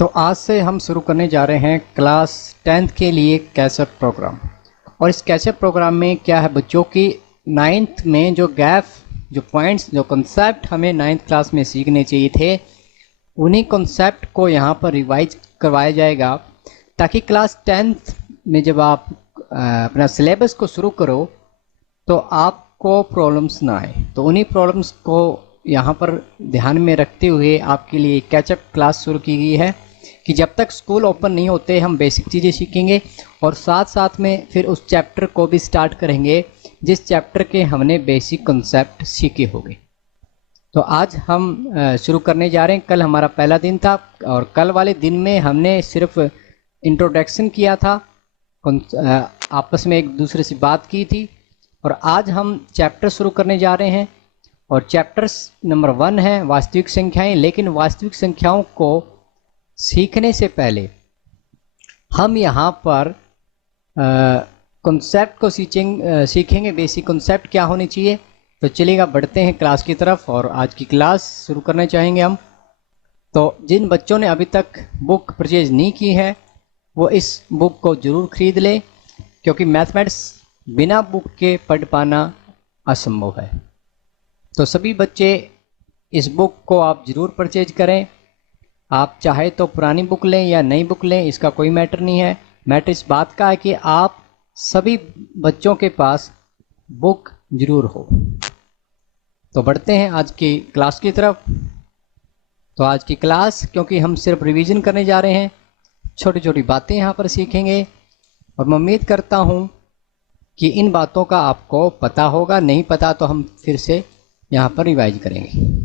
तो आज से हम शुरू करने जा रहे हैं क्लास 10th के लिए कैचअप प्रोग्राम। और इस कैचअप प्रोग्राम में क्या है, बच्चों की 9th में जो गैप, जो पॉइंट्स, जो कॉन्सेप्ट हमें 9th क्लास में सीखने चाहिए थे, उन्हीं कॉन्सेप्ट को यहाँ पर रिवाइज करवाया जाएगा, ताकि क्लास 10th में जब आप अपना सिलेबस को शुरू करो तो आपको प्रॉब्लम्स ना आए। तो उन्हीं प्रॉब्लम्स को यहाँ पर ध्यान में रखते हुए आपके लिए कैचअप क्लास शुरू की गई है कि जब तक स्कूल ओपन नहीं होते हम बेसिक चीज़ें सीखेंगे और साथ साथ में फिर उस चैप्टर को भी स्टार्ट करेंगे जिस चैप्टर के हमने बेसिक कॉन्सेप्ट सीखे होंगे। तो आज हम शुरू करने जा रहे हैं। कल हमारा पहला दिन था और कल वाले दिन में हमने सिर्फ इंट्रोडक्शन किया था, आपस में एक दूसरे से बात की थी। और आज हम चैप्टर शुरू करने जा रहे हैं और चैप्टर्स नंबर 1 है वास्तविक संख्याएं। लेकिन वास्तविक संख्याओं को सीखने से पहले हम यहाँ पर कॉन्सेप्ट को सीखेंगे, बेसिक कॉन्सेप्ट क्या होने चाहिए। तो चलिएगा बढ़ते हैं क्लास की तरफ और आज की क्लास शुरू करना चाहेंगे हम। तो जिन बच्चों ने अभी तक बुक परचेज नहीं की है वो इस बुक को ज़रूर खरीद लें, क्योंकि मैथमेटिक्स बिना बुक के पढ़ पाना असंभव है। तो सभी बच्चे इस बुक को आप ज़रूर परचेज करें। आप चाहे तो पुरानी बुक लें या नई बुक लें, इसका कोई मैटर नहीं है। मैटर इस बात का है कि आप सभी बच्चों के पास बुक ज़रूर हो। तो बढ़ते हैं आज की क्लास की तरफ। तो आज की क्लास, क्योंकि हम सिर्फ रिवीजन करने जा रहे हैं, छोटी छोटी बातें यहाँ पर सीखेंगे और मैं उम्मीद करता हूँ कि इन बातों का आपको पता होगा। नहीं पता तो हम फिर से यहाँ पर रिवाइज करेंगे।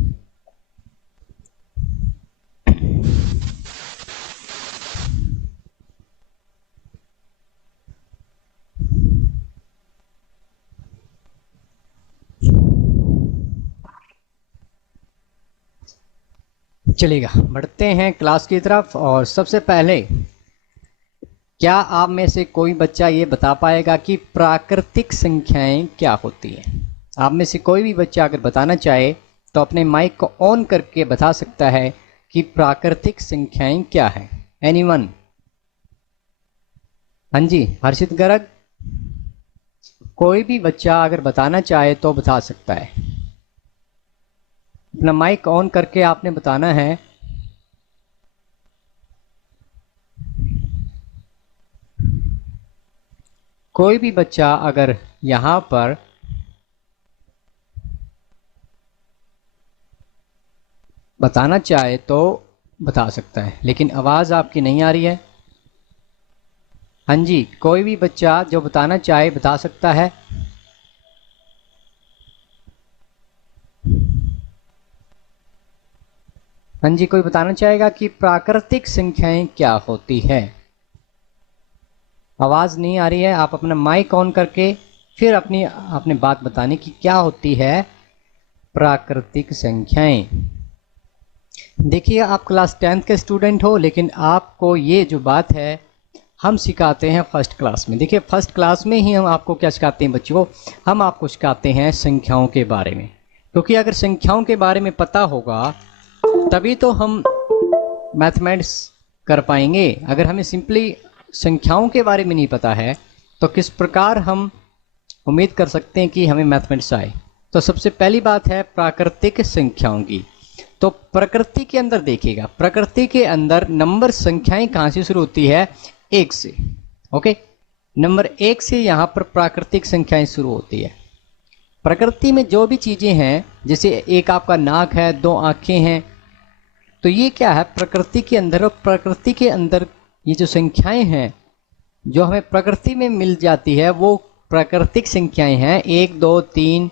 चलिएगा बढ़ते हैं क्लास की तरफ। और सबसे पहले, क्या आप में से कोई बच्चा ये बता पाएगा कि प्राकृतिक संख्याएं क्या होती हैं? आप में से कोई भी बच्चा अगर बताना चाहे तो अपने माइक को ऑन करके बता सकता है कि प्राकृतिक संख्याएं क्या है। एनीवन? हाँ जी, हर्षित गर्ग। कोई भी बच्चा अगर बताना चाहे तो बता सकता है। अपना माइक ऑन करके आपने बताना है। कोई भी बच्चा अगर यहाँ पर बताना चाहे तो बता सकता है, लेकिन आवाज़ आपकी नहीं आ रही है। हाँ जी, कोई भी बच्चा जो बताना चाहे बता सकता है। हाँ जी, कोई बताना चाहेगा कि प्राकृतिक संख्याएं क्या होती है? आवाज़ नहीं आ रही है। आप अपना माइक ऑन करके फिर अपनी बात बताने की क्या होती है प्राकृतिक संख्याएं। देखिए, आप क्लास 10th के स्टूडेंट हो, लेकिन आपको ये जो बात है हम सिखाते हैं फर्स्ट क्लास में। देखिए, फर्स्ट क्लास में ही हम आपको क्या सिखाते हैं बच्चों? हम आपको सिखाते हैं संख्याओं के बारे में, क्योंकि अगर संख्याओं के बारे में पता होगा तभी तो हम मैथमेटिक्स कर पाएंगे। अगर हमें सिंपली संख्याओं के बारे में नहीं पता है तो किस प्रकार हम उम्मीद कर सकते हैं कि हमें मैथमेटिक्स आए? तो सबसे पहली बात है प्राकृतिक संख्याओं की। तो प्रकृति के अंदर देखिएगा, प्रकृति के अंदर नंबर संख्याएं कहाँ से शुरू होती है? 1 से। ओके, नंबर 1 से यहाँ पर प्राकृतिक संख्याएं शुरू होती है। प्रकृति में जो भी चीज़ें हैं, जैसे एक आपका नाक है, 2 आँखें हैं, तो ये क्या है प्रकृति के अंदर। और प्रकृति के अंदर ये जो संख्याएं हैं जो हमें प्रकृति में मिल जाती है वो प्राकृतिक संख्याएं हैं। 1 2 3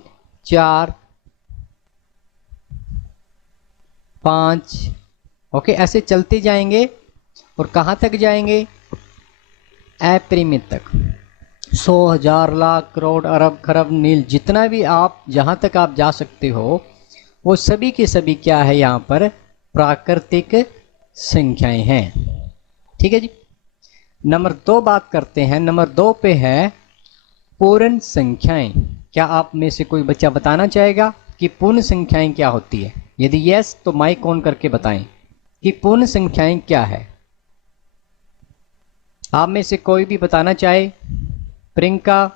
4 5, ओके, ऐसे चलते जाएंगे और कहाँ तक जाएंगे? अपरिमित तक। 100 1000 लाख करोड़ अरब खरब नील, जितना भी आप जहाँ तक आप जा सकते हो वो सभी के सभी क्या है यहाँ पर? प्राकृतिक संख्याएं हैं। ठीक है जी। नंबर 2 बात करते हैं। नंबर 2 पे है पूर्ण संख्याएं। क्या आप में से कोई बच्चा बताना चाहेगा कि पूर्ण संख्याएं क्या होती है? यदि यस तो माइक ऑन करके बताएं कि पूर्ण संख्याएं क्या है। आप में से कोई भी बताना चाहे? प्रियंका,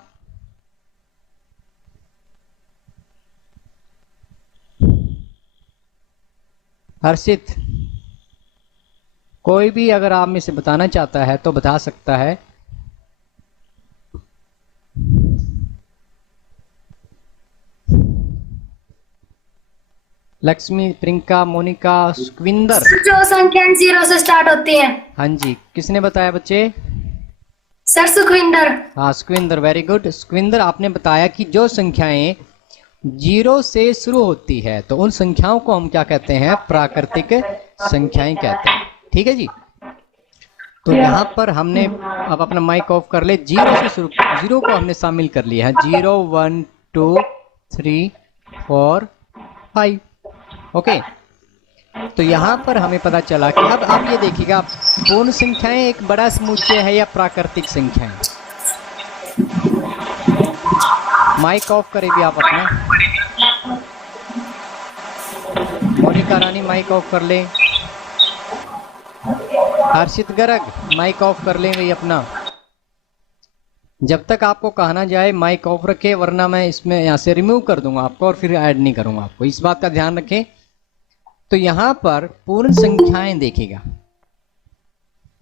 हर्षित, कोई भी अगर आप में से बताना चाहता है तो बता सकता है। लक्ष्मी, प्रियंका, मोनिका, सुखविंदर। जो संख्याएं 0 से स्टार्ट होती हैं। हाँ जी, किसने बताया बच्चे? सर सुखविंदर। हाँ सुखविंदर, वेरी गुड। सुखविंदर, आपने बताया कि जो संख्याएं 0 से शुरू होती है तो उन संख्याओं को हम क्या कहते हैं? प्राकृतिक संख्याएं कहते हैं। ठीक है जी। तो यहाँ पर हमने अब अपना माइक ऑफ कर ले। 0 से शुरू, 0 को हमने शामिल कर लिया है। 0 1 2 3 4 5। ओके, तो यहाँ पर हमें पता चला कि अब आप ये देखिएगा, पूर्ण संख्याएं एक बड़ा समुच्चय है या प्राकृतिक संख्याएं? माइक ऑफ करें भी आप अपना। मोनिका रानी माइक ऑफ कर लें। हर्षित गर्ग माइक ऑफ कर लें भाई अपना। जब तक आपको कहा ना जाए माइक ऑफ रखें, वरना मैं इसमें यहाँ से रिमूव कर दूंगा आपको और फिर ऐड नहीं करूंगा आपको, इस बात का ध्यान रखें। तो यहाँ पर पूर्ण संख्याएं देखिएगा,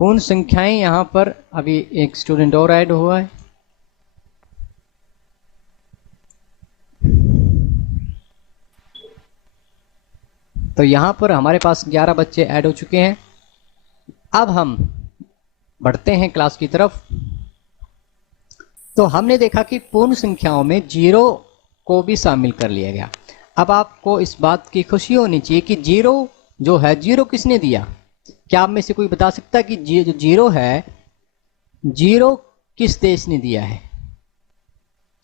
पूर्ण संख्याएं यहाँ पर अभी एक स्टूडेंट और ऐड हुआ है। तो यहाँ पर हमारे पास 11 बच्चे ऐड हो चुके हैं। अब हम बढ़ते हैं क्लास की तरफ। तो हमने देखा कि पूर्ण संख्याओं में 0 को भी शामिल कर लिया गया। अब आपको इस बात की खुशी होनी चाहिए कि 0 जो है, 0 किसने दिया? क्या आप में से कोई बता सकता है कि जो 0 है, 0 किस देश ने दिया है?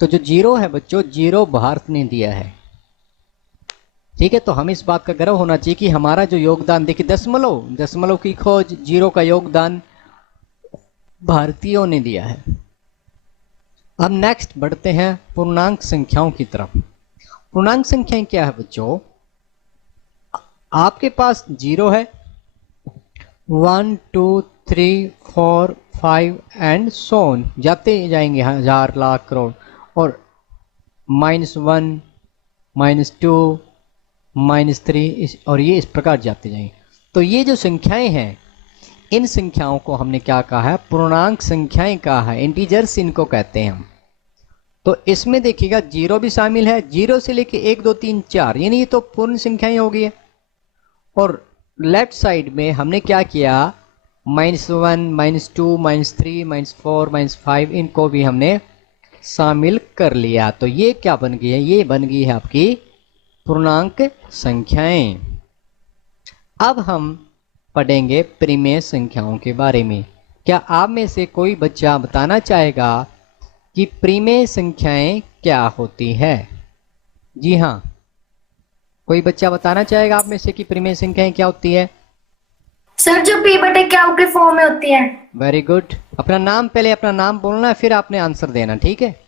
तो जो 0 है बच्चों, 0 भारत ने दिया है। ठीक है, तो हमें इस बात का गर्व होना चाहिए कि हमारा जो योगदान, देखिए दशमलव की खोज, 0 का योगदान भारतीयों ने दिया है। अब नेक्स्ट बढ़ते हैं पूर्णांक संख्याओं की तरफ। पूर्णांक संख्याएं क्या है बच्चों? आपके पास 0 है, 1 2 3 4 5 एंड सो ऑन, जाते जाएंगे हजार लाख करोड़, और -1 -2 -3 और ये इस प्रकार जाते जाएंगे। तो ये जो संख्याएं हैं, इन संख्याओं को हमने क्या कहा है? पूर्णांक संख्याएं कहा है, इंटीजर्स इनको कहते हैं हम। तो इसमें देखिएगा 0 भी शामिल है, 0 से लेके 1 2 3 4, यानी ये तो पूर्ण संख्याएं हो गई है। और लेफ्ट साइड में हमने क्या किया? -1 -2 -3 -4 -5, इनको भी हमने शामिल कर लिया। तो ये क्या बन गई है? ये बन गई है आपकी पूर्णांक संख्याएं। अब हम पढ़ेंगे परिमेय संख्याओं के बारे में। क्या आप में से कोई बच्चा बताना चाहेगा कि परिमेय संख्याएं क्या होती है? जी हाँ, कोई बच्चा बताना चाहेगा आप में से कि परिमेय संख्याएं क्या होती है? सर जो p/q के फॉर्म में होती है। Very good. अपना नाम, पहले अपना नाम बोलना है, फिर आपने आंसर देना, ठीक है?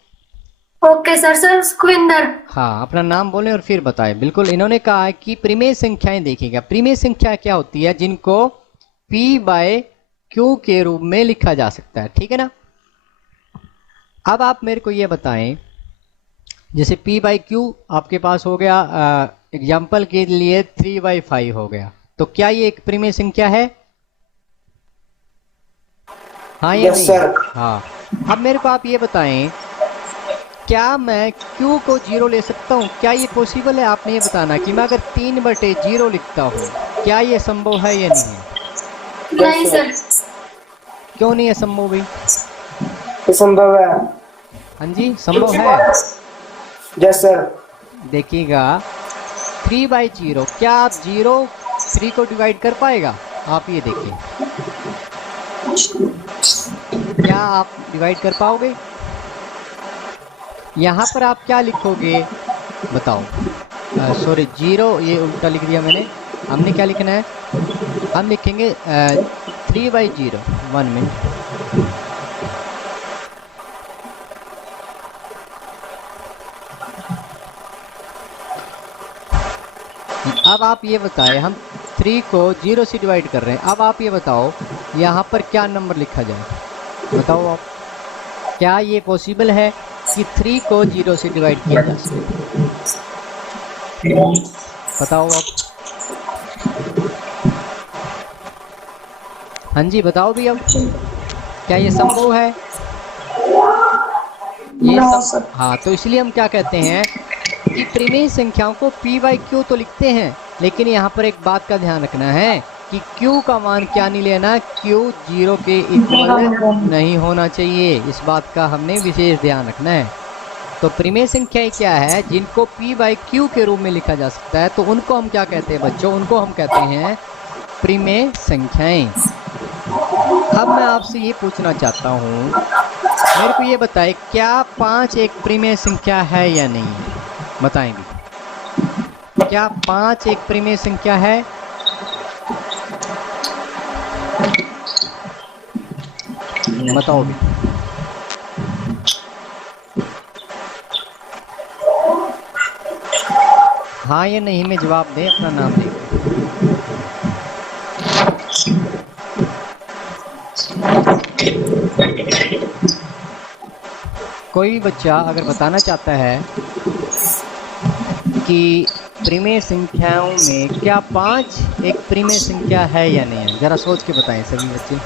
Okay sir. सर सुखविंदर। हाँ, अपना नाम बोलें और फिर बताएं। बिल्कुल, इन्होंने कहा है कि परिमेय संख्याएं देखिएगा। परिमेय संख्या क्या होती है? जिनको p/q के रूप में लिखा जा सकता है, ठीक है ना? अब आप मेरे को ये बताएं, जैसे p/q आपके पास हो गया, एग्जाम्पल के लिए 3/5 हो गया, तो क्या ये एक परिमेय संख्या है? हाँ या नहीं? हाँ। अब मेरे को आप ये बताएं, क्या मैं q को 0 ले सकता हूँ? क्या ये पॉसिबल है? आपने ये बताना कि मैं अगर 3/0 लिखता हूँ, क्या ये संभव है या नहीं है? नहीं सर। क्यों नहीं है संभव भाई? संभव है। हाँ जी, संभव है। Yes sir. देखिएगा 3/0, क्या आप 3 को डिवाइड कर पाएगा? आप ये देखिए, क्या आप डिवाइड कर पाओगे? यहाँ पर आप क्या लिखोगे बताओ? सॉरी, 0 ये उल्टा लिख दिया मैंने। हमने क्या लिखना है? हम लिखेंगे 3/0। 1 मिनट। अब आप ये बताएं, हम 3 को 0 से डिवाइड कर रहे हैं। अब आप ये बताओ यहाँ पर क्या नंबर लिखा जाए? बताओ आप, क्या ये पॉसिबल है कि 3 को 0 से डिवाइड किया जा सके? बताओ आप। हाँ जी बताओ भी अब, क्या ये संभव है? ये हाँ, तो इसलिए हम क्या कहते हैं कि परिमेय संख्याओं को p बाई क्यू तो लिखते हैं, लेकिन यहाँ पर एक बात का ध्यान रखना है कि q का मान क्या नहीं लेना, q 0 के इक्वल नहीं होना चाहिए। इस बात का हमने विशेष ध्यान रखना है। तो परिमेय संख्याएं क्या है जिनको p बाई क्यू के रूप में लिखा जा सकता है, तो उनको हम क्या कहते हैं बच्चों? उनको हम कहते हैं परिमेय संख्याएं। अब मैं आपसे ये पूछना चाहता हूँ, मेरे को ये बताए, क्या 5 एक परिमेय संख्या है या नहीं है? बताएंगे, क्या 5 एक परिमेय संख्या है? बताओ भी। हाँ या नहीं में जवाब दें, अपना नाम दें। कोई भी बच्चा अगर बताना चाहता है कि परिमेय संख्याओं में क्या 5 एक परिमेय संख्या है या नहीं है, जरा सोच के बताएं सभी बच्चे।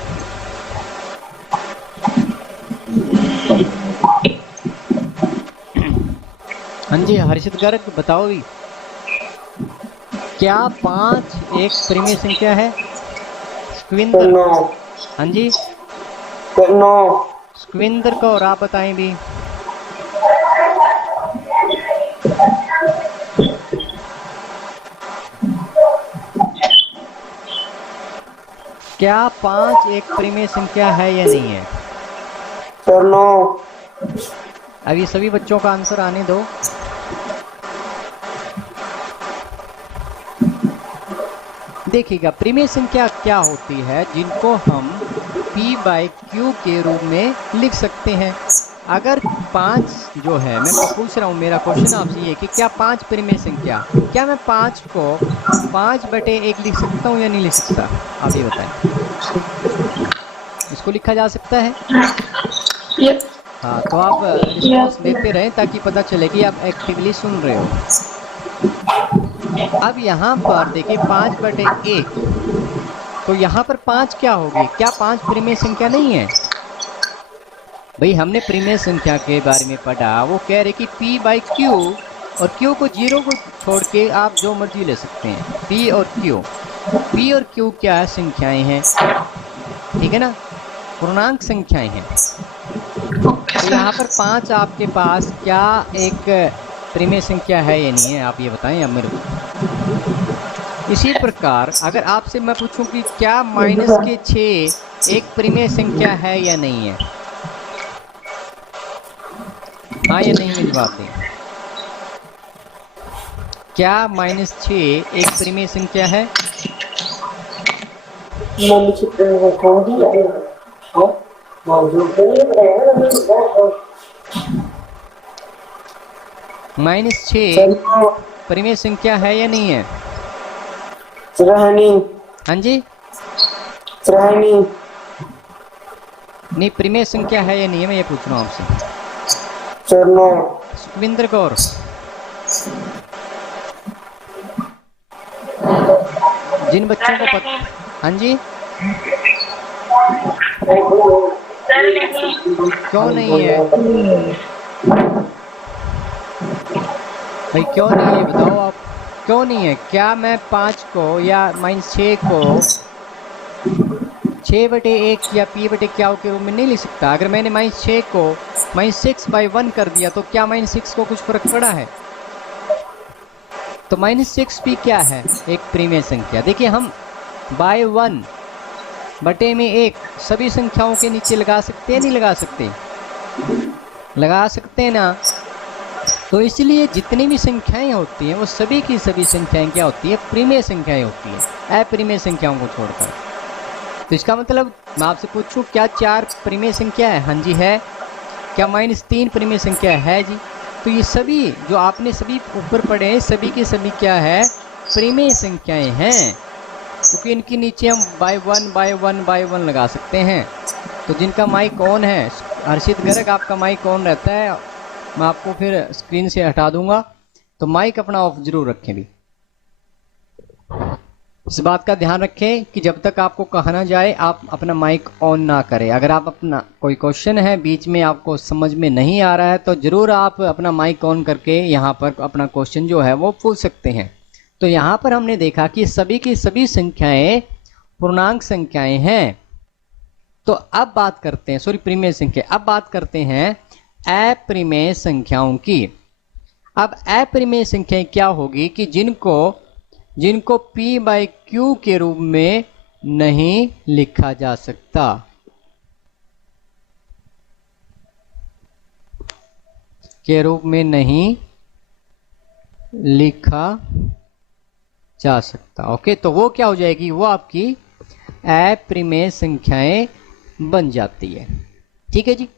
हाँ जी हर्षित गर्ग बताओ भी, क्या 5 एक परिमेय संख्या है? सुखविंदर। हाँ जी सुखविंदर को, और आप बताएं भी। क्या 5 एक परिमेय संख्या है या नहीं है? अभी सभी बच्चों का आंसर आने दो। देखिएगा, परिमेय संख्या क्या होती है जिनको हम p बाई क्यू के रूप में लिख सकते हैं। अगर 5 जो है, मैं पूछ रहा हूँ, मेरा क्वेश्चन आपसे ये कि क्या 5 परिमेय संख्या, क्या मैं 5 को 5/1 लिख सकता हूँ या नहीं लिख सकता? आप ये बताएं। इसको लिखा जा सकता है? हाँ, तो आप रिस्पॉन्स देते रहें ताकि पता चले कि आप एक्टिवली सुन रहे हो। अब यहाँ पर देखिए 5/1, तो यहाँ पर 5 क्या होगी? क्या 5 परिमेय संख्या नहीं है? भाई हमने परिमेय संख्या के बारे में पढ़ा, वो कह रहे कि p बाई क्यू, और q को 0 को छोड़ के आप जो मर्जी ले सकते हैं। p और q क्या है? संख्याएं हैं, ठीक है ना, पूर्णांक संख्याएं हैं। तो यहाँ पर 5 आपके पास क्या एक परिमेय संख्या है या नहीं है? आप ये बताएं अब मेरे को। इसी प्रकार अगर आपसे मैं पूछूं कि क्या -6 एक परिमेय संख्या है या नहीं है? हाँ या नहीं में जवाब दें। क्या -6 एक परिमेय संख्या है? -6 परिमेय संख्या है या नहीं है? हाँ जी नहीं, परिमेय संख्या है या नहीं है, मैं ये पूछ रहा हूँ आपसे। सुखविंदर कौर, जिन बच्चों को पता, हाँ जी क्यों नहीं है भाई, क्यों नहीं है बताओ आप, क्यों नहीं है? क्या मैं 5 को या -6 को 6/1 या p/क्या के रूप में नहीं लिख सकता? अगर मैंने -6 को -6/1 कर दिया तो क्या -6 को कुछ फर्क पड़ा है? तो -6 भी क्या है? एक परिमेय संख्या। देखिए हम बाय 1/1 सभी संख्याओं के नीचे लगा सकते हैं, नहीं लगा सकते? लगा सकते हैं ना। तो इसलिए जितनी भी संख्याएं होती हैं वो सभी की सभी संख्याएं क्या होती है? परिमेय संख्याएं होती हैं, अपरिमेय संख्याओं को छोड़कर। तो इसका मतलब मैं आपसे पूछूं, क्या 4 परिमेय संख्या है? हाँ जी है। क्या -3 परिमेय संख्या है? जी। तो ये सभी जो आपने सभी ऊपर पढ़े हैं, सभी के सभी क्या है? परिमेय संख्याएं हैं, क्योंकि इनके नीचे हम बाय 1 लगा सकते हैं। तो जिनका माइक ऑन है, हर्षित गर्ग आपका माइक ऑन रहता है, मैं आपको फिर स्क्रीन से हटा दूंगा, तो माइक अपना ऑफ जरूर रखें भी। इस बात का ध्यान रखें कि जब तक आपको कहा ना जाए आप अपना माइक ऑन ना करें। अगर आप अपना कोई क्वेश्चन है बीच में आपको समझ में नहीं आ रहा है तो जरूर आप अपना माइक ऑन करके यहाँ पर अपना क्वेश्चन जो है वो पूछ सकते हैं। तो यहाँ पर हमने देखा कि सभी की सभी संख्याएं पूर्णांक संख्याएं हैं। तो अब बात करते हैं, सॉरी परिमेय संख्या, अब बात करते हैं अपरिमेय संख्याओं की। अब अपरिमेय संख्याएं क्या होगी कि जिनको P बाई Q के रूप में नहीं लिखा जा सकता। के रूप में नहीं लिखा जा सकता। ओके, तो वो क्या हो जाएगी, वो आपकी अपरिमेय संख्याएं बन जाती है। ठीक है जी।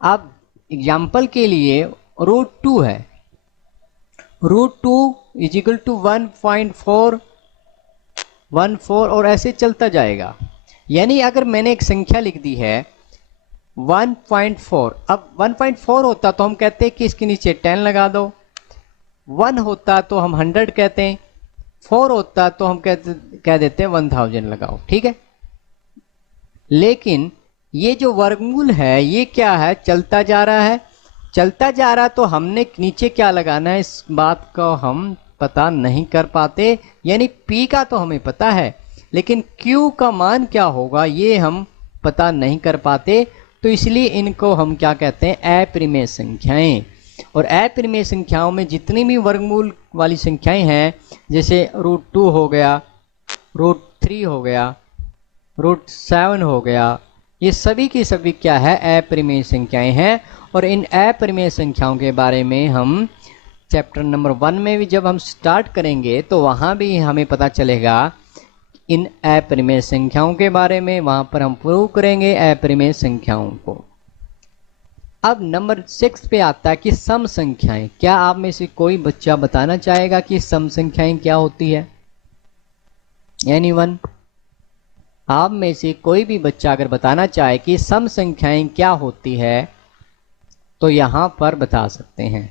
अब एग्जाम्पल के लिए √2 है, √2 इज इक्वल टू 1.414 और ऐसे चलता जाएगा। यानी अगर मैंने एक संख्या लिख दी है 1.4, अब 1.4 होता तो हम कहते हैं कि इसके नीचे 10 लगा दो, 1 होता तो हम 100 कहते हैं, 4 होता तो हम कह देते हैं 1000 लगाओ। ठीक है, लेकिन ये जो वर्गमूल है ये क्या है, चलता जा रहा है, चलता जा रहा, तो हमने नीचे क्या लगाना है इस बात को हम पता नहीं कर पाते। यानी P का तो हमें पता है लेकिन Q का मान क्या होगा ये हम पता नहीं कर पाते, तो इसलिए इनको हम क्या कहते हैं, अपरिमेय संख्याएं। और अपरिमेय संख्याओं में जितनी भी वर्गमूल वाली संख्याएं हैं, जैसे √2 हो गया, √3 हो गया, √7 हो गया, ये सभी की सभी क्या है, अपरिमेय संख्याएं हैं। और इन अपरिमेय संख्याओं के बारे में हम चैप्टर नंबर 1 में भी जब हम स्टार्ट करेंगे तो वहाँ भी हमें पता चलेगा इन अपरिमेय संख्याओं के बारे में, वहाँ पर हम प्रूव करेंगे अपरिमेय संख्याओं को। अब नंबर 6 पे आता है कि सम संख्याएं। क्या आप में से कोई बच्चा बताना चाहेगा कि सम संख्याएं क्या होती है? एनीवन? आप में से कोई भी बच्चा अगर बताना चाहे कि सम संख्याएं क्या होती है तो यहां पर बता सकते हैं।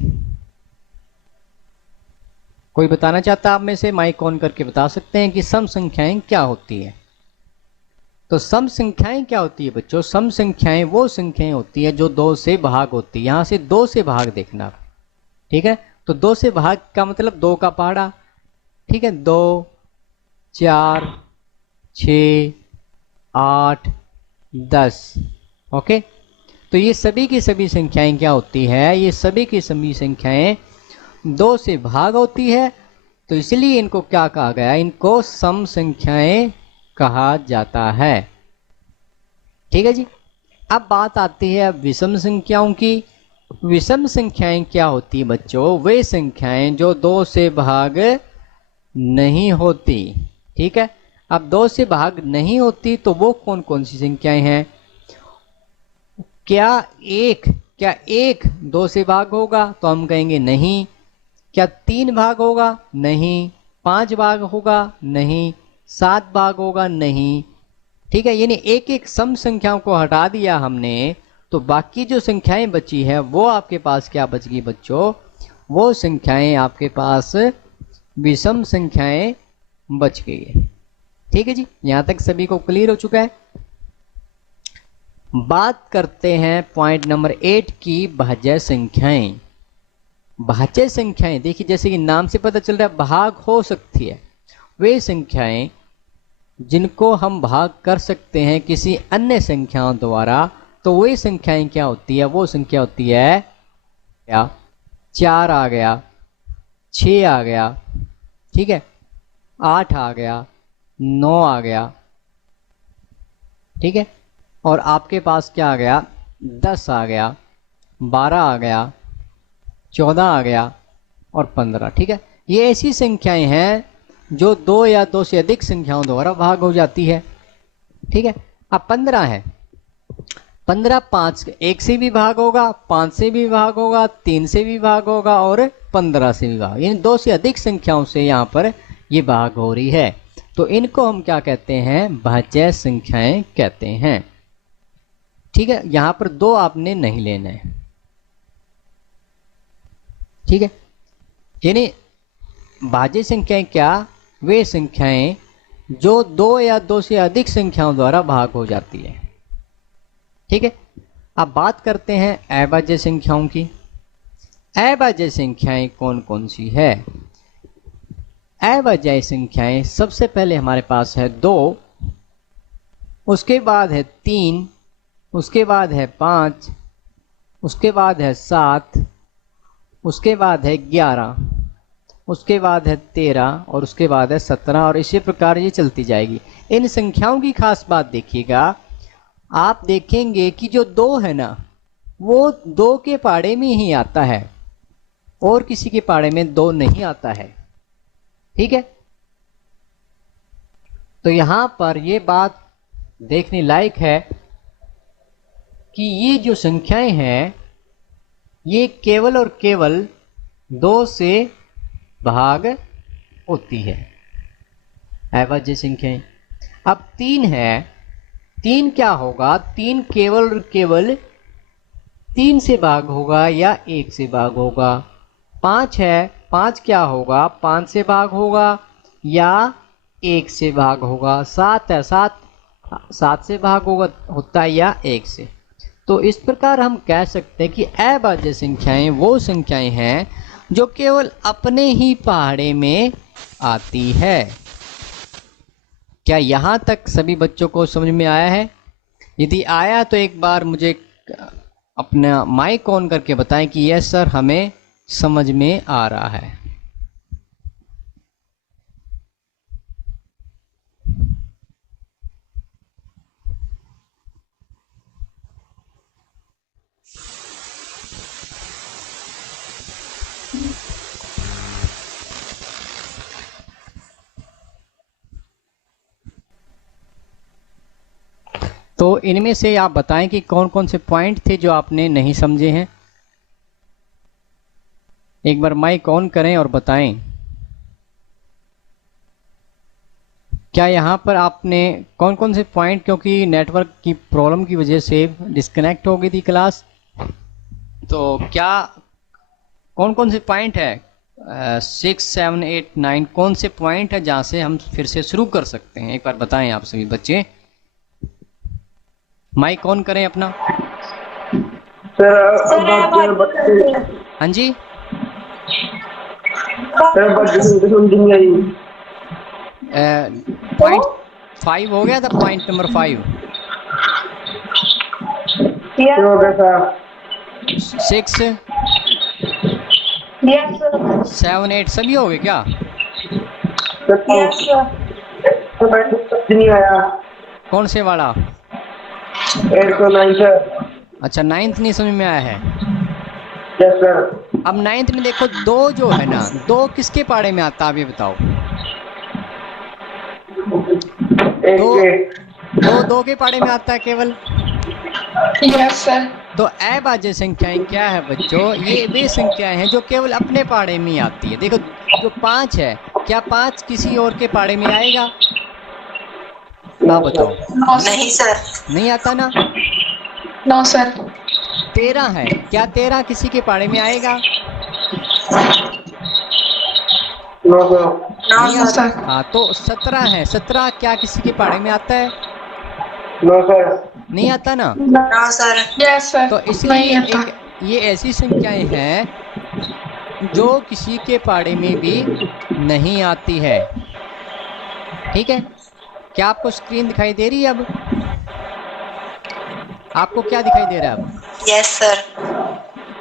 कोई बताना चाहता है आप में से, माइक ऑन करके बता सकते हैं कि सम संख्याएं क्या होती है। तो सम संख्याएं क्या होती है बच्चों? सम संख्याएं वो संख्याएं होती है जो 2 से भाग होती है। यहां से 2 से भाग देखना, ठीक है। तो 2 से भाग का मतलब 2 का पहाड़ा, ठीक है। 2, 4, 6, 8, 10। ओके, तो ये सभी की सभी संख्याएं क्या होती है, ये सभी की सभी संख्याएं 2 से भाग होती है, तो इसलिए इनको क्या कहा गया, इनको सम संख्याएं कहा जाता है। ठीक है जी। अब बात आती है विषम संख्याओं की। विषम संख्याएं क्या होती है बच्चों? वे संख्याएं जो 2 से भाग नहीं होती। ठीक है, अब 2 से भाग नहीं होती तो वो कौन कौन सी संख्याएं हैं? क्या एक 2 से भाग होगा? तो हम कहेंगे नहीं। क्या 3 भाग होगा? नहीं। 5 भाग होगा? नहीं। 7 भाग होगा? नहीं। ठीक है, यानी एक एक सम संख्याओं को हटा दिया हमने, तो बाकी जो संख्याएं बची है वो आपके पास क्या बच गई बच्चों? वो संख्याएं आपके पास विषम संख्याएं बच गई है। ठीक है जी, यहां तक सभी को क्लियर हो चुका है। बात करते हैं पॉइंट नंबर 8 की, भाज्य संख्याएं। भाज्य संख्याएं देखिए, जैसे कि नाम से पता चल रहा है भाग हो सकती है। वे संख्याएं जिनको हम भाग कर सकते हैं किसी अन्य संख्याओं द्वारा, तो वे संख्याएं क्या होती है? वो संख्या होती है क्या? 4 आ गया, 6 आ गया, ठीक है, 8 आ गया, 9 आ गया, ठीक है, और आपके पास क्या आ गया? 10 आ गया, 12 आ गया, 14 आ गया और 15। ठीक है, ये ऐसी संख्याएं हैं जो 2 या 2 से अधिक संख्याओं द्वारा भाग हो जाती है। ठीक है, अब 15 है। 15 5 1 से भी भाग होगा, 5 से भी भाग होगा, 3 से भी भाग होगा और 15 से भी भाग, यानी 2 से अधिक संख्याओं से यहाँ पर ये भाग हो रही है। तो इनको हम क्या कहते हैं? भाज्य संख्याएं कहते हैं। ठीक है, यहां पर 2 आपने नहीं लेना है। ठीक है, यानी भाज्य संख्याएं क्या, वे संख्याएं जो 2 या 2 से अधिक संख्याओं द्वारा भाग हो जाती है। ठीक है, अब बात करते हैं अभाज्य संख्याओं की। अभाज्य संख्याएं कौन कौन सी है? अभाज्य संख्याएं सबसे पहले हमारे पास है 2, उसके बाद है 3, उसके बाद है 5, उसके बाद है 7, उसके बाद है 11, उसके बाद है 13 और उसके बाद है 17 और इसी प्रकार ये चलती जाएगी। इन संख्याओं की खास बात देखिएगा, आप देखेंगे कि जो 2 है ना, वो 2 के पाड़े में ही आता है और किसी के पाड़े में 2 नहीं आता है। ठीक है, तो यहां पर ये बात देखने लायक है कि ये जो संख्याएं हैं ये केवल और केवल 2 से भाग होती है, अभाज्य संख्याएं। अब 3 है, 3 क्या होगा? 3 केवल और केवल 3 से भाग होगा या 1 से भाग होगा। 5 है, 5 क्या होगा? 5 से भाग होगा या 1 से भाग होगा। 7 है, 7 से भाग होता है या 1 से। तो इस प्रकार हम कह सकते हैं कि अभाज्य संख्याएं वो संख्याएं हैं जो केवल अपने ही पहाड़े में आती है। क्या यहाँ तक सभी बच्चों को समझ में आया है? यदि आया तो एक बार मुझे अपना माइक ऑन करके बताएं कि यस सर, हमें समझ में आ रहा है। तो इनमें से आप बताएं कि कौन कौन से पॉइंट थे जो आपने नहीं समझे हैं। एक बार माइक ऑन करें और बताएं। क्या यहाँ पर आपने कौन कौन से पॉइंट, क्योंकि नेटवर्क की प्रॉब्लम की वजह से डिस्कनेक्ट हो गई थी क्लास, तो क्या कौन कौन से पॉइंट है 6, 7, 8, 9 कौन से पॉइंट है जहाँ से हम फिर से शुरू कर सकते हैं? एक बार बताएं आप सभी बच्चे। माइक ऑन करें अपना। हाँ जी पॉइंट 5 हो गया था, पॉइंट नंबर 5। 6, 7, 8 सभी हो गए क्या? कौन से वाला? 8 और 9 सर। अच्छा, 9th नहीं समझ में आया है। Yes sir. अब 9th में देखो 2 जो है ना, 2 किसके पाड़े में आता है आप ये बताओ? 2 के पाड़े में आता है केवल। Yes sir. तो अभाज्य संख्याएं क्या है बच्चों? ये वे संख्याएं हैं जो केवल अपने पाड़े में ही आती है। देखो जो 5 है, क्या 5 किसी और के पाड़े में आएगा? ना बताओ। नहीं सर। नहीं आता ना। No sir. 13 है, क्या 13 किसी के पाड़े में आएगा? No sir. नहीं आता। हाँ, तो 17 है, 17 क्या किसी के पाड़े में आता है? No sir. नहीं आता ना। No sir. Yes sir. तो इसलिए ये ऐसी संख्याएं हैं जो किसी के पाड़े में भी नहीं आती है। ठीक है, क्या आपको स्क्रीन दिखाई दे रही है? अब आपको क्या दिखाई दे रहा है अब? Yes sir.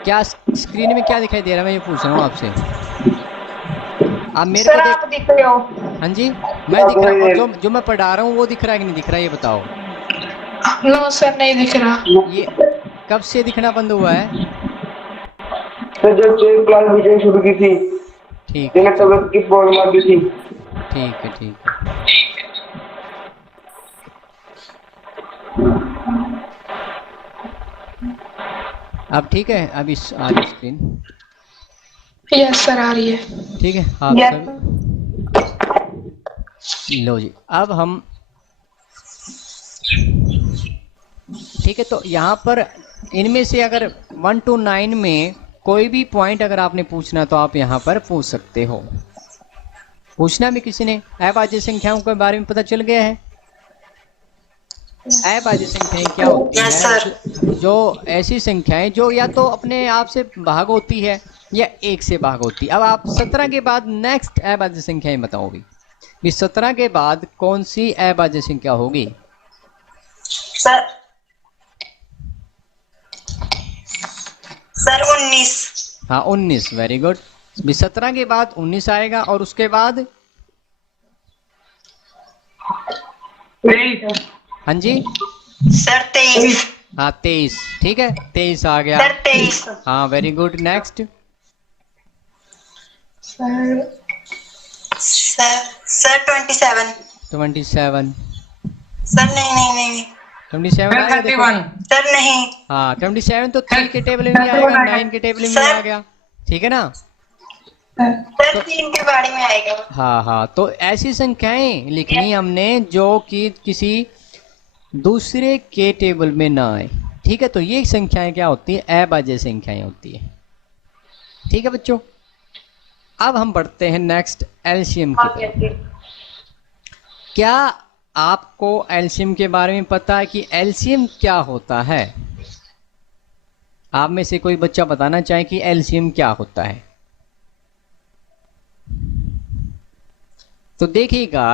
क्या स्क्रीन में क्या दिखाई दे रहा है, मैं ये पूछ रहा हूँ आपसे। आप मेरे सर को आप दिख रहे हो? हाँ जी, मैं दिख रहा हूँ। जो मैं पढ़ा रहा हूँ वो दिख रहा है कि नहीं दिख रहा है, ये बताओ। नो सर, नहीं दिख रहा। ये कब से दिखना बंद हुआ है? सर जब से क्लास मीटिंग शुरू की थी, ठीक है, तबियत की प्रॉब्लम आ गई थी। ठीक है, ठीक है। अब ठीक है, अब इस आ रही स्क्रीन। यस सर, आ रही है। ठीक है, आप Yes. सब लो जी। अब हम ठीक है, तो यहाँ पर इनमें से अगर 1 to 9 में कोई भी पॉइंट अगर आपने पूछना तो आप यहाँ पर पूछ सकते हो। पूछना भी किसी ने? अभाज्य संख्याओं के बारे में पता चल गया है? अभाज्य संख्याएं क्या होती है? जो ऐसी संख्याएं जो या तो अपने आप से भाग होती है या एक से भाग होती है। अब आप 17 के बाद नेक्स्ट अभाज्य संख्याएं बताओ भी 17 के बाद कौन सी अभाज्य संख्या होगी? सर 19। हाँ 19, वेरी गुड। 17 के बाद 19 आएगा और उसके बाद हाँ जी सर 23। हाँ 23, ठीक है 23 आ गया सर 23। हाँ very good. Next sir 27। 27, sir नहीं 27 आएगा देखो। सर नहीं। हाँ 27 तो 3 के टेबल में भी आएगा, 9 के टेबल में भी आ गया, ठीक है ना? सर 3 के बारे में आएगा। हाँ, तो ऐसी संख्याएं लिखनी हमने जो कि किसी दूसरे के टेबल में ना आए, ठीक है? तो ये संख्याएं क्या होती है? अभाज्य संख्याएं होती है, ठीक है बच्चों? अब हम बढ़ते हैं नेक्स्ट एलसीएम की तरफ। क्या आपको एलसीएम के बारे में पता है कि एलसीएम क्या होता है? आप में से कोई बच्चा बताना चाहे कि एलसीएम क्या होता है? तो देखिएगा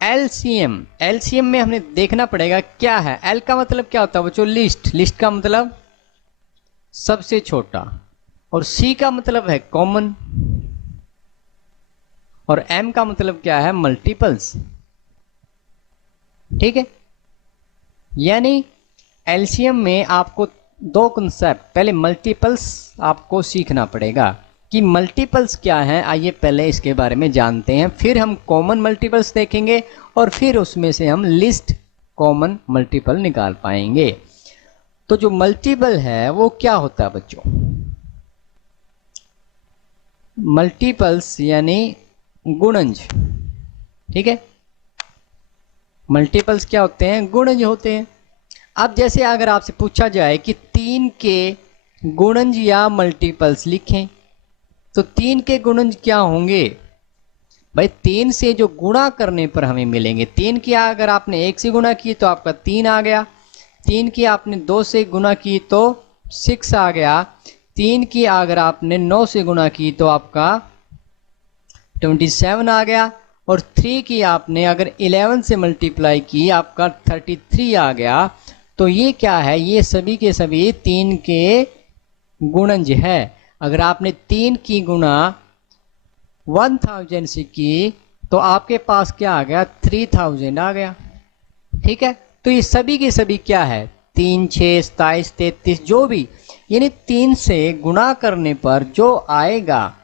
एलसीएम में हमने देखना पड़ेगा क्या है। एल का मतलब क्या होता है बच्चों? लिस्ट का मतलब सबसे छोटा, और सी का मतलब है कॉमन, और एम का मतलब क्या है? मल्टीपल्स, ठीक है? यानी एलसीएम में आपको दो कंसेप्ट, पहले मल्टीपल्स आपको सीखना पड़ेगा कि मल्टीपल्स क्या हैं। आइए पहले इसके बारे में जानते हैं, फिर हम कॉमन मल्टीपल्स देखेंगे और फिर उसमें से हम लिस्ट कॉमन मल्टीपल निकाल पाएंगे। तो जो मल्टीपल है वो क्या होता है बच्चों? मल्टीपल्स यानी गुणज, ठीक है? मल्टीपल्स क्या होते हैं? गुणज होते हैं। अब जैसे अगर आपसे पूछा जाए कि 3 के गुणज या मल्टीपल्स लिखें, तो 3 के गुणज क्या होंगे भाई? 3 से जो गुणा करने पर हमें मिलेंगे, 3 की अगर आपने 1 से गुणा की तो आपका 3 आ गया, 3 की आपने 2 से गुणा की तो 6 आ गया, 3 की अगर आपने 9 से गुणा की तो आपका 27 आ गया, और 3 की आपने अगर 11 से मल्टीप्लाई की आपका 33 आ गया। तो ये क्या है? ये सभी के सभी 3 के गुणज है। अगर आपने 3 की गुणा 1000 से की तो आपके पास क्या आ गया? 3000 आ गया, ठीक है? तो ये सभी के सभी क्या है? 3, 6, 27, 33 जो भी, यानी 3 से गुणा करने पर जो आएगा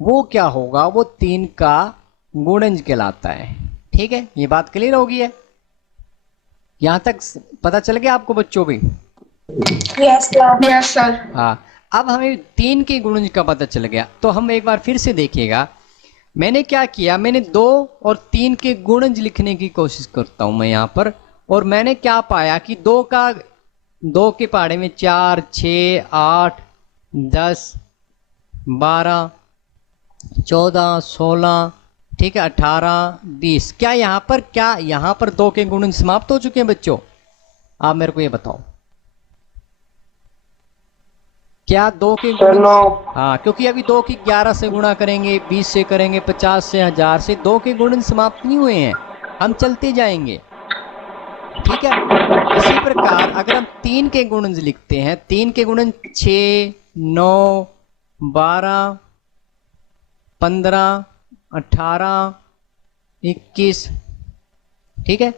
वो क्या होगा? वो 3 का गुणज कहलाता है, ठीक है? ये बात क्लियर होगी है? यहां तक पता चल गया आपको बच्चों भी? Yes sir. हाँ, अब हमें 3 के गुणज का पता चल गया। तो हम एक बार फिर से देखिएगा, मैंने क्या किया? मैंने 2 और 3 के गुणज लिखने की कोशिश करता हूं मैं यहां पर, और मैंने क्या पाया कि 2 के पहाड़े में 4, 6, 8, 10, 12, 14, 16, ठीक है, 18, 20। क्या यहाँ पर 2 के गुणज समाप्त हो चुके हैं बच्चों? आप मेरे को ये बताओ, क्या 2 के गुणज? हाँ, क्योंकि अभी 2 की 11 से गुणा करेंगे, 20 से करेंगे, 50 से, 1000 से, 2 के गुणज समाप्त नहीं हुए हैं, हम चलते जाएंगे, ठीक है? इसी प्रकार अगर हम 3 के गुणज लिखते हैं, 3 के गुणज 6, 9, 12, 15, 18, 21, ठीक है,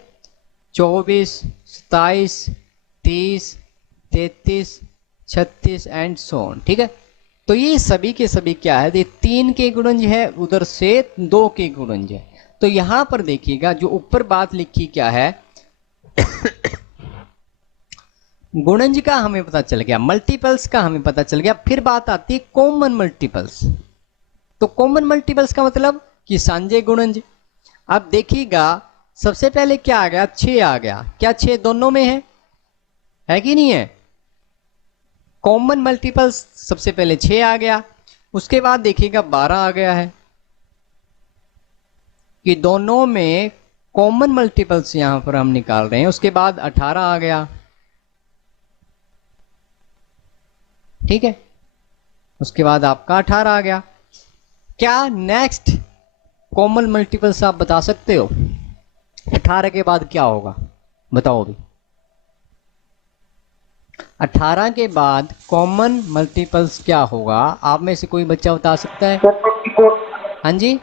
24, 27, 30, 33, 36 एंड सो ऑन, ठीक है? तो ये सभी के सभी क्या है? ये 3 के गुणज है, उधर से 2 के गुणज है। तो यहां पर देखिएगा जो ऊपर बात लिखी क्या है? गुणज का हमें पता चल गया, मल्टीपल्स का हमें पता चल गया, फिर बात आती है कॉमन मल्टीपल्स। तो कॉमन मल्टीपल्स का मतलब कि सांझे गुणज। अब देखिएगा सबसे पहले क्या आ गया? 6 आ गया। क्या 6 दोनों में है? है कि नहीं है? कॉमन मल्टीपल्स सबसे पहले 6 आ गया, उसके बाद देखिएगा 12 आ गया है कि दोनों में कॉमन मल्टीपल्स यहां पर हम निकाल रहे हैं। उसके बाद 18 आ गया, ठीक है, उसके बाद आपका 18 आ गया। क्या नेक्स्ट कॉमन मल्टीपल्स आप बता सकते हो? 18 के बाद क्या होगा बताओ अभी। 18 के बाद कॉमन मल्टीपल्स क्या होगा? आप में से कोई बच्चा बता सकता है? 24 हाँ जी,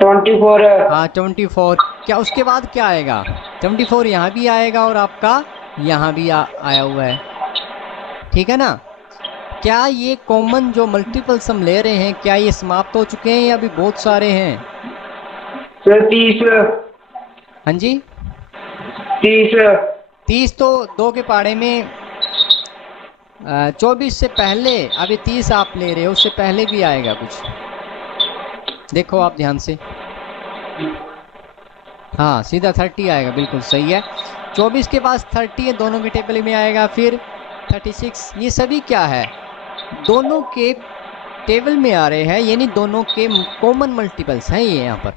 24 है। हाँ 24। क्या उसके बाद क्या आएगा? 24 यहाँ भी आएगा और आपका यहाँ भी आया हुआ है, ठीक है ना? क्या ये कॉमन जो मल्टीपल्स हम ले रहे हैं, क्या ये समाप्त हो चुके हैं या अभी बहुत सारे हैं? सर 30। हाँ जी, 30। 30 तो 2 के पाड़े में 24 से पहले, अभी 30 आप ले रहे हो, उससे पहले भी आएगा कुछ, देखो आप ध्यान से। हाँ सीधा 30 आएगा, बिल्कुल सही है। 24 के पास 30 है, दोनों के टेबल में आएगा, फिर 36। ये सभी क्या है? दोनों के टेबल में आ रहे हैं, यानी दोनों के कॉमन मल्टीपल्स हैं ये यहाँ पर,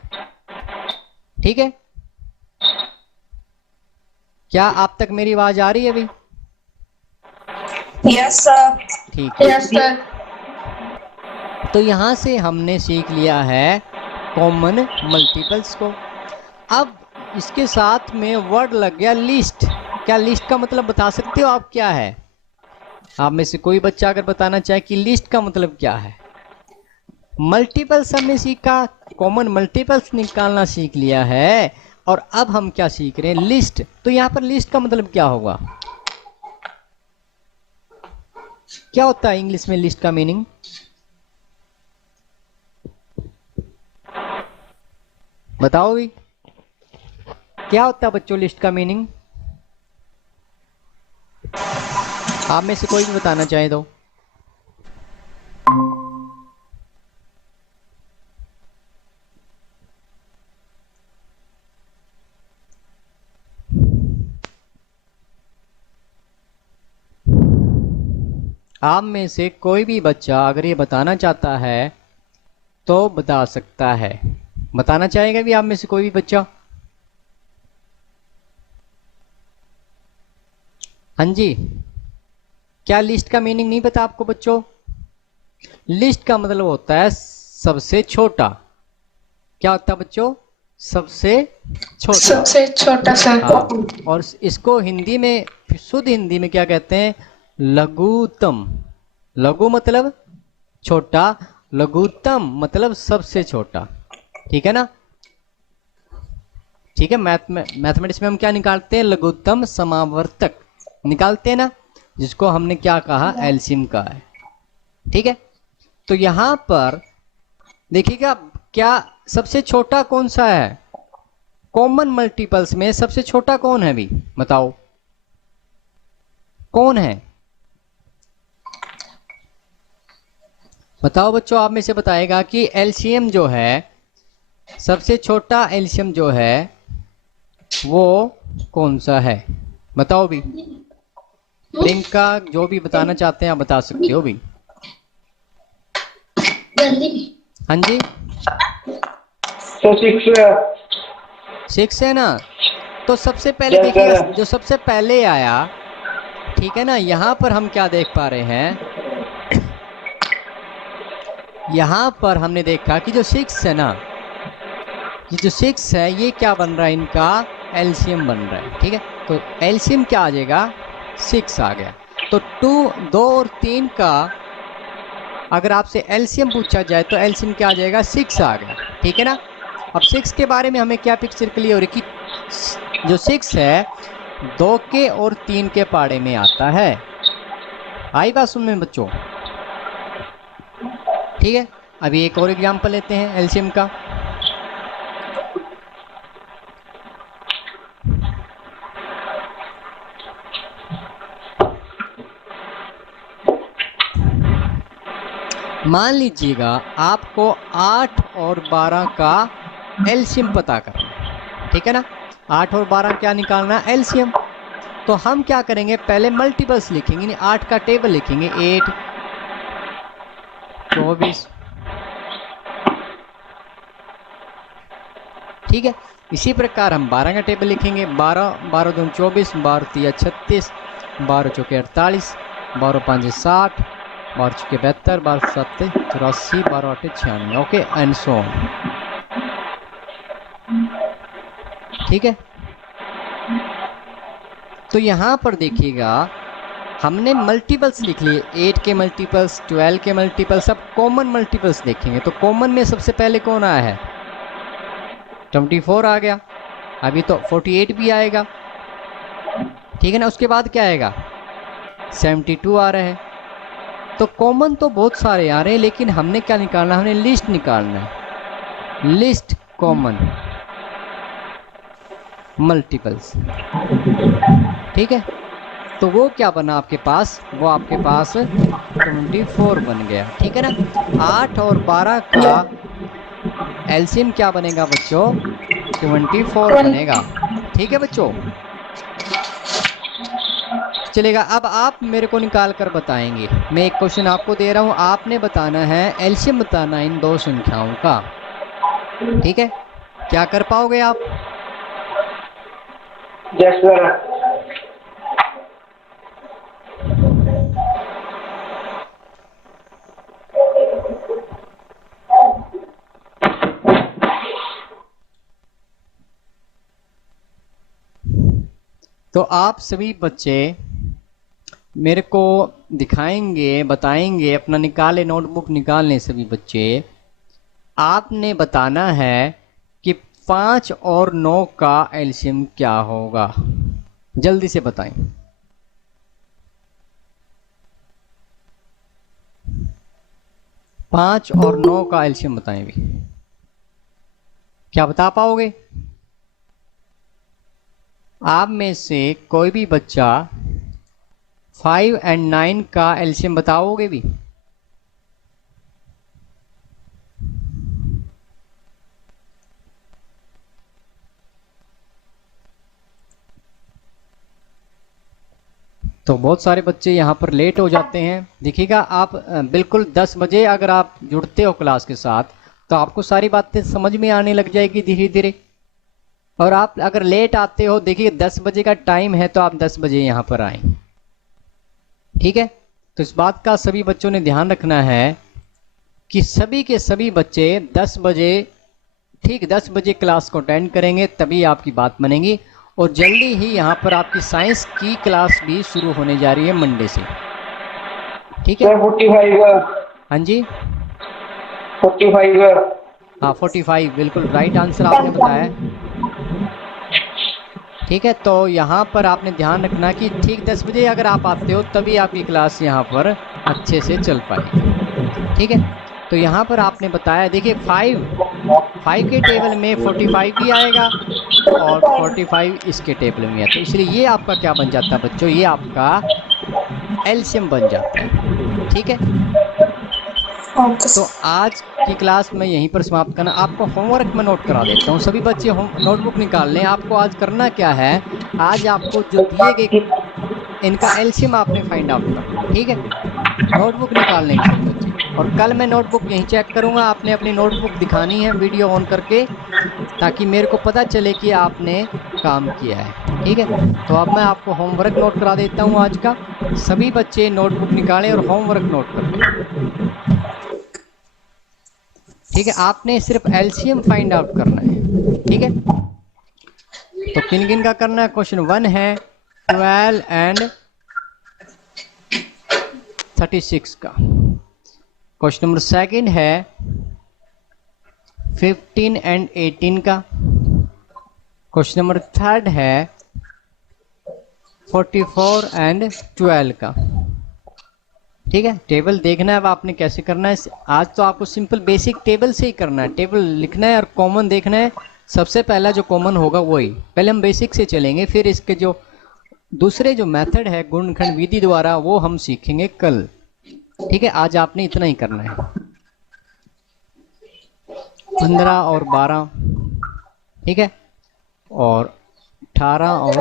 ठीक है? क्या आप तक मेरी आवाज आ रही है अभी? Yes sir. ठीक है। Yes sir. तो यहाँ से हमने सीख लिया है कॉमन मल्टीपल्स को। अब इसके साथ में वर्ड लग गया लिस्ट। क्या लिस्ट का मतलब बता सकते हो आप क्या है? आप में से कोई बच्चा अगर बताना चाहे कि लिस्ट का मतलब क्या है? मल्टीपल्स हमने सीखा, कॉमन मल्टीपल्स निकालना सीख लिया है, और अब हम क्या सीख रहे हैं? लिस्ट। तो यहाँ पर लिस्ट का मतलब क्या होगा? क्या होता है इंग्लिश में लिस्ट का मीनिंग? बताओ भी, क्या होता है बच्चों लिस्ट का मीनिंग? आप में से कोई भी बताना चाहे तो। आप में से कोई भी बच्चा अगर ये बताना चाहता है तो बता सकता है। बताना चाहेगा भी आप में से कोई भी बच्चा? हाँ जी, क्या लिस्ट का मीनिंग नहीं पता आपको बच्चों? लिस्ट का मतलब होता है सबसे छोटा। क्या होता है बच्चों? सबसे छोटा। सबसे छोटा सर। हाँ, और इसको हिंदी में, शुद्ध हिंदी में क्या कहते हैं? लघुत्तम। लघु मतलब छोटा, लघुत्तम मतलब सबसे छोटा, ठीक है ना? ठीक है, मैथमेटिक्स में हम क्या निकालते हैं? लघुत्तम समावर्तक निकालते हैं ना, जिसको हमने क्या कहा? एलसीएम का है, ठीक है? तो यहां पर देखिएगा, क्या सबसे छोटा कौन सा है? कॉमन मल्टीपल्स में सबसे छोटा कौन है भी? बताओ कौन है? बताओ बच्चों, आप में से बताएगा कि एलसीएम जो है, सबसे छोटा एलसीएम जो है वो कौन सा है? बताओ भी। प्रियंका, जो भी बताना चाहते हैं आप बता सकते हो भी। हाँ जी, सर 6। 6 है ना? तो सबसे पहले Yes, देखिए, sir. जो सबसे पहले आया, ठीक है ना? यहां पर हम क्या देख पा रहे हैं? यहां पर हमने देखा कि जो 6 है ना, ये जो 6 है ये क्या बन रहा है? इनका एलसीएम बन रहा है, ठीक है? तो एलसीएम क्या आ जाएगा? 6 आ गया। तो 2 और 3 का अगर आपसे एलसीएम पूछा जाए तो एलसीएम क्या आ जाएगा? 6 आ गया, ठीक है ना? अब 6 के बारे में हमें क्या पिक्चर क्लियर हो रही कि जो 6 है 2 के और 3 के पाड़े में आता है। आई बात सुन में बच्चों? ठीक है, अभी एक और एग्जांपल लेते हैं एलसीएम का। मान लीजिएगा आपको 8 और 12 का एलसीएम पता करना है, ठीक है ना? 8 और 12 क्या निकालना? एलसीएम। तो हम क्या करेंगे, पहले मल्टीपल्स लिखेंगे, यानी 8 का टेबल लिखेंगे, 8, 24, ठीक है। इसी प्रकार हम 12 का टेबल लिखेंगे, 12, 12 दूनी 24, 12 तिया 36, 12 चौके 48, 12 पाँचे 60, 12 चौके 72, 12 सत्ते 84, 12 आठे 96, ओके एंड सो ऑन, ठीक है। तो यहाँ पर देखिएगा हमने मल्टीपल्स लिख लिए, 8 के मल्टीपल्स, 12 के मल्टीपल्स, सब कॉमन मल्टीपल्स देखेंगे। तो कॉमन में सबसे पहले कौन आया है, 24 आ गया, अभी तो 48 भी आएगा, ठीक है ना। उसके बाद क्या आएगा, 72 आ रहा है। तो कॉमन तो बहुत सारे आ रहे हैं, लेकिन हमने क्या निकालना है, हमने लिस्ट निकालना है, लिस्ट कॉमन मल्टीपल्स, ठीक है। तो वो क्या बना आपके पास, वो आपके पास 24 बन गया, ठीक है ना। 8 और 12 का एलसीएम क्या बनेगा बच्चों, 24 बनेगा, ठीक है बच्चों, चलेगा। अब आप मेरे को निकाल कर बताएंगे, मैं एक क्वेश्चन आपको दे रहा हूं, आपने बताना है एलसीएम बताना इन दो संख्याओं का, ठीक है। क्या कर पाओगे आप, यस सर। तो आप सभी बच्चे मेरे को दिखाएंगे, बताएंगे, अपना निकाले, नोटबुक निकाल लें सभी बच्चे। आपने बताना है कि 5 और 9 का एलसीएम क्या होगा, जल्दी से बताएं। 5 और 9 का एलसीएम बताएं भी, क्या बता पाओगे? आप में से कोई भी बच्चा 5 और 9 का एलसीएम बताओगे भी? तो बहुत सारे बच्चे यहाँ पर लेट हो जाते हैं। देखिएगा आप बिल्कुल 10 बजे अगर आप जुड़ते हो क्लास के साथ तो आपको सारी बातें समझ में आने लग जाएगी धीरे धीरे। और आप अगर लेट आते हो, देखिए 10 बजे का टाइम है तो आप 10 बजे यहाँ पर आए, ठीक है। तो इस बात का सभी बच्चों ने ध्यान रखना है कि सभी के सभी बच्चे 10 बजे, ठीक 10 बजे क्लास को अटेंड करेंगे, तभी आपकी बात बनेगी। और जल्दी ही यहाँ पर आपकी साइंस की क्लास भी शुरू होने जा रही है मंडे से, ठीक है। 45 का, हाँ जी, 45 का, हाँ 45 बिल्कुल राइट आंसर आपने बताया, ठीक है। तो यहाँ पर आपने ध्यान रखना कि ठीक 10 बजे अगर आप आते हो तभी आपकी क्लास यहाँ पर अच्छे से चल पाएगी, ठीक है। तो यहाँ पर आपने बताया, देखिए 5 के टेबल में 45 भी आएगा और 45 इसके टेबल में है, तो इसलिए ये आपका क्या बन जाता है बच्चों, ये आपका एलसीएम बन जाता है, ठीक है। तो आज की क्लास में यहीं पर समाप्त करना। आपको होमवर्क में नोट करा देता हूँ, सभी बच्चे नोटबुक निकाल लें। आपको आज करना क्या है, आज आपको जो दिए गए इनका एलसीएम आपने फाइंड आउट करना, ठीक है। नोटबुक निकाल लेंगे सभी बच्चे, और कल मैं नोटबुक यहीं चेक करूँगा। आपने अपनी नोटबुक दिखानी है वीडियो ऑन करके, ताकि मेरे को पता चले कि आपने काम किया है, ठीक है। तो अब मैं आपको होमवर्क नोट करा देता हूँ आज का। सभी बच्चे नोटबुक निकालें और होमवर्क नोट कर लें, ठीक है। आपने सिर्फ एलसीएम फाइंड आउट करना है, ठीक है। तो किन किन का करना है, क्वेश्चन 1 है 12 एंड 36 का, क्वेश्चन नंबर 2 है 15 एंड 18 का, क्वेश्चन नंबर 3 है 44 एंड 12 का, ठीक है। टेबल देखना है अब आपने कैसे करना है। आज तो आपको सिंपल बेसिक टेबल से ही करना है, टेबल लिखना है और कॉमन देखना है। सबसे पहला जो कॉमन होगा वही, पहले हम बेसिक से चलेंगे, फिर इसके जो दूसरे जो मेथड है गुणनखंड विधि द्वारा वो हम सीखेंगे कल, ठीक है। आज आपने इतना ही करना है, 15 और 12, ठीक है, और 18 और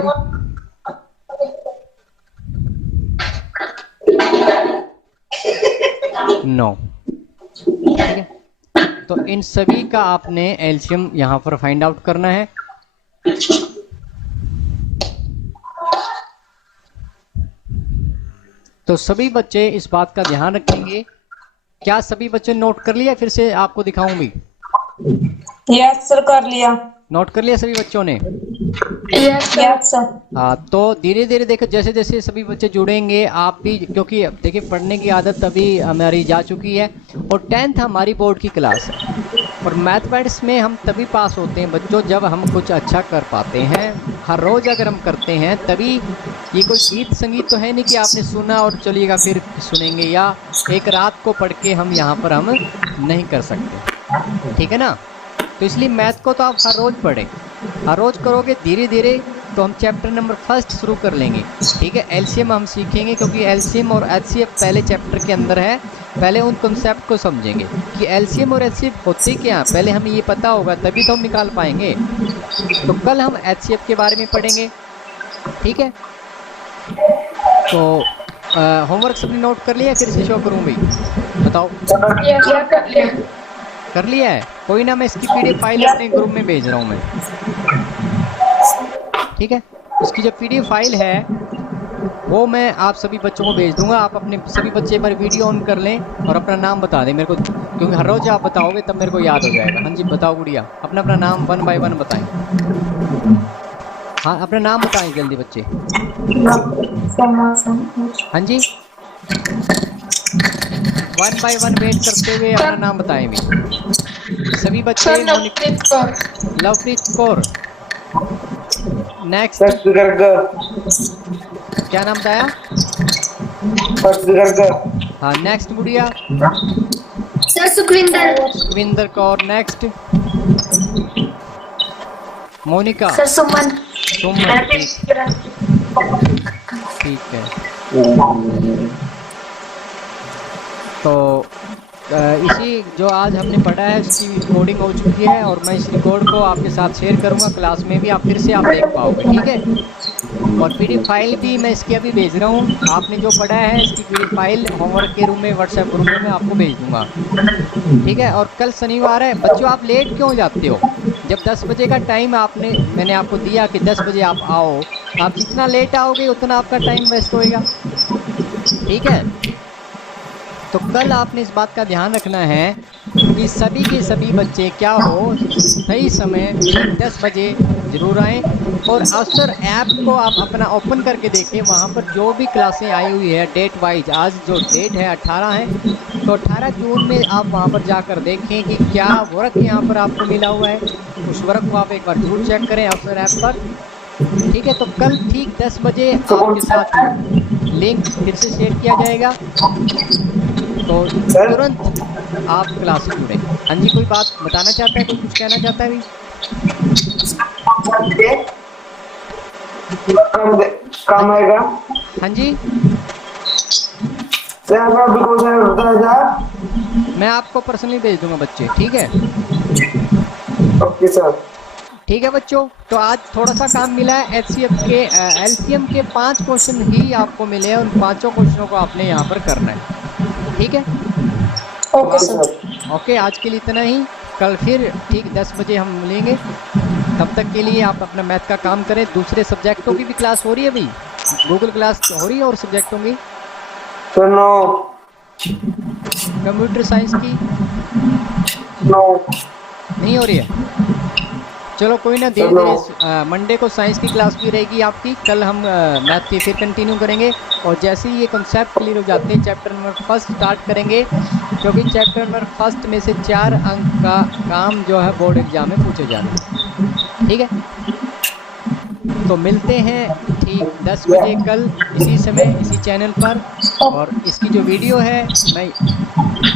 9। ठीक है, तो इन सभी का आपने एलसीएम यहाँ पर फाइंड आउट करना है। तो सभी बच्चे इस बात का ध्यान रखेंगे। क्या सभी बच्चे नोट कर लिया? फिर से आपको दिखाऊं भी। यस सर, कर लिया। नोट कर लिया सभी बच्चों ने? Yes sir. हाँ, तो धीरे धीरे देखो, जैसे जैसे सभी बच्चे जुड़ेंगे आप भी, क्योंकि देखिए पढ़ने की आदत अभी हमारी जा चुकी है और 10th हमारी बोर्ड की क्लास है और मैथमेटिक्स में हम तभी पास होते हैं बच्चों जब हम कुछ अच्छा कर पाते हैं। हर रोज़ अगर हम करते हैं तभी। ये कोई गीत संगीत तो है नहीं कि आपने सुना और चलिएगा फिर सुनेंगे, या एक रात को पढ़ के हम यहाँ पर हम नहीं कर सकते। ठीक है ना? तो इसलिए मैथ को तो आप हर रोज़ पढ़ें, हर रोज़ करोगे धीरे धीरे तो हम चैप्टर नंबर 1 शुरू कर लेंगे। ठीक है, एलसीएम हम सीखेंगे क्योंकि एलसीएम और एचसीएफ पहले चैप्टर के अंदर है। पहले उन कॉन्सेप्ट को समझेंगे कि एलसीएम और एचसीएफ होते क्या, पहले हमें ये पता होगा तभी तो हम निकाल पाएंगे। तो कल हम एचसीएफ के बारे में पढ़ेंगे। ठीक है, तो होमवर्क सबने नोट कर लिया? फिर से शो करूँ भाई, बताओ। कर लिया है? कोई ना, मैं इसकी पीडीएफ फाइल अपने ग्रुप में भेज रहा हूँ मैं। ठीक है, इसकी जो पीडीएफ फाइल है वो मैं आप सभी बच्चों को भेज दूंगा। आप अपने सभी बच्चे पर वीडियो ऑन कर लें और अपना नाम बता दें मेरे को, क्योंकि हर रोज़ आप बताओगे तब मेरे को याद हो जाएगा। हाँ जी, बताओ गुड़िया, अपना अपना नाम 1 बाय 1 बताएं। हाँ, अपना नाम बताएं जल्दी बच्चे। हाँ जी, 1 बाय 1 वेट करते हुए अपना नाम बताएं भी सभी बच्चे। लवप्रीत कौर। नेक्स्ट क्या नाम बताया? हाँ, next Gudiya. Sir Sukhwinder. Sukhwinder Kaur. Next Monika. Sir Suman. Suman. ठीक है, तो इसी जो आज हमने पढ़ा है उसकी रिकॉर्डिंग हो चुकी है और मैं इस रिकॉर्ड को आपके साथ शेयर करूंगा क्लास में भी, आप फिर से आप देख पाओगे। ठीक है, और पीडीएफ फाइल भी मैं इसकी अभी भेज रहा हूँ। आपने जो पढ़ा है इसकी पीडीएफ फाइल होमवर्क के रूम में व्हाट्सएप ग्रुप में मैं आपको भेज दूंगा। ठीक है, और कल शनिवार है बच्चों, आप लेट क्यों जाते हो? जब 10 बजे का टाइम मैंने आपको दिया कि 10 बजे आप आओ, आप जितना लेट आओगे उतना आपका टाइम वेस्ट होएगा। ठीक है, तो कल आपने इस बात का ध्यान रखना है कि सभी के सभी बच्चे क्या हो, सही समय 10 बजे ज़रूर आएँ। और अवसर ऐप को आप अपना ओपन करके देखें, वहाँ पर जो भी क्लासें आई हुई है डेट वाइज, आज जो डेट है 18 है, तो 18 जून में आप वहाँ पर जाकर देखें कि क्या वर्क यहाँ पर आपको मिला हुआ है। उस वर्क को आप एक बार जरूर चेक करें अवसर ऐप पर। ठीक है, तो कल ठीक 10 बजे आपके साथ लिंक फिर से शेयर किया जाएगा, तो तुरंत आप क्लास से जुड़ें। हाँ जी, कोई बात बताना चाहता है, कोई कुछ कहना चाहता है भाई? काम आएगा। हाँ जी, मैं आपको पर्सनली भेज दूंगा बच्चे। ठीक है? Okay sir. ठीक है बच्चों, तो आज थोड़ा सा काम मिला है। एचसीएफ के एलसीएम के 5 क्वेश्चन ही आपको मिले हैं, उन 5 क्वेश्चनों को आपने यहाँ पर करना है। ठीक है? Okay sir. ओके, आज के लिए इतना ही। कल फिर ठीक 10 बजे हम मिलेंगे। तब तक के लिए आप अपना मैथ का काम करें। दूसरे सब्जेक्टों की भी क्लास हो रही है अभी, गूगल क्लास हो रही है और सब्जेक्टों की, कंप्यूटर साइंस की नहीं हो रही है। चलो कोई ना, धीरे धीरे मंडे को साइंस की क्लास भी रहेगी आपकी। कल हम मैथ की फिर कंटिन्यू करेंगे और जैसे ही ये कॉन्सेप्ट क्लियर हो जाते हैं चैप्टर नंबर 1 स्टार्ट करेंगे, क्योंकि चैप्टर नंबर 1 में से 4 अंक का काम जो है बोर्ड एग्जाम में पूछे जाने। ठीक है, तो मिलते हैं ठीक 10 बजे कल इसी समय इसी चैनल पर। और इसकी जो वीडियो है मैं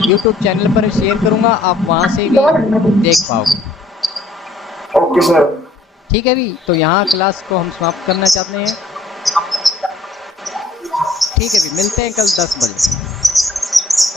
YouTube चैनल पर शेयर करूँगा, आप वहाँ से भी देख पाओगे। Okay sir. ठीक है भी, तो यहाँ क्लास को हम समाप्त करना चाहते हैं। ठीक है भी, मिलते हैं कल 10 बजे।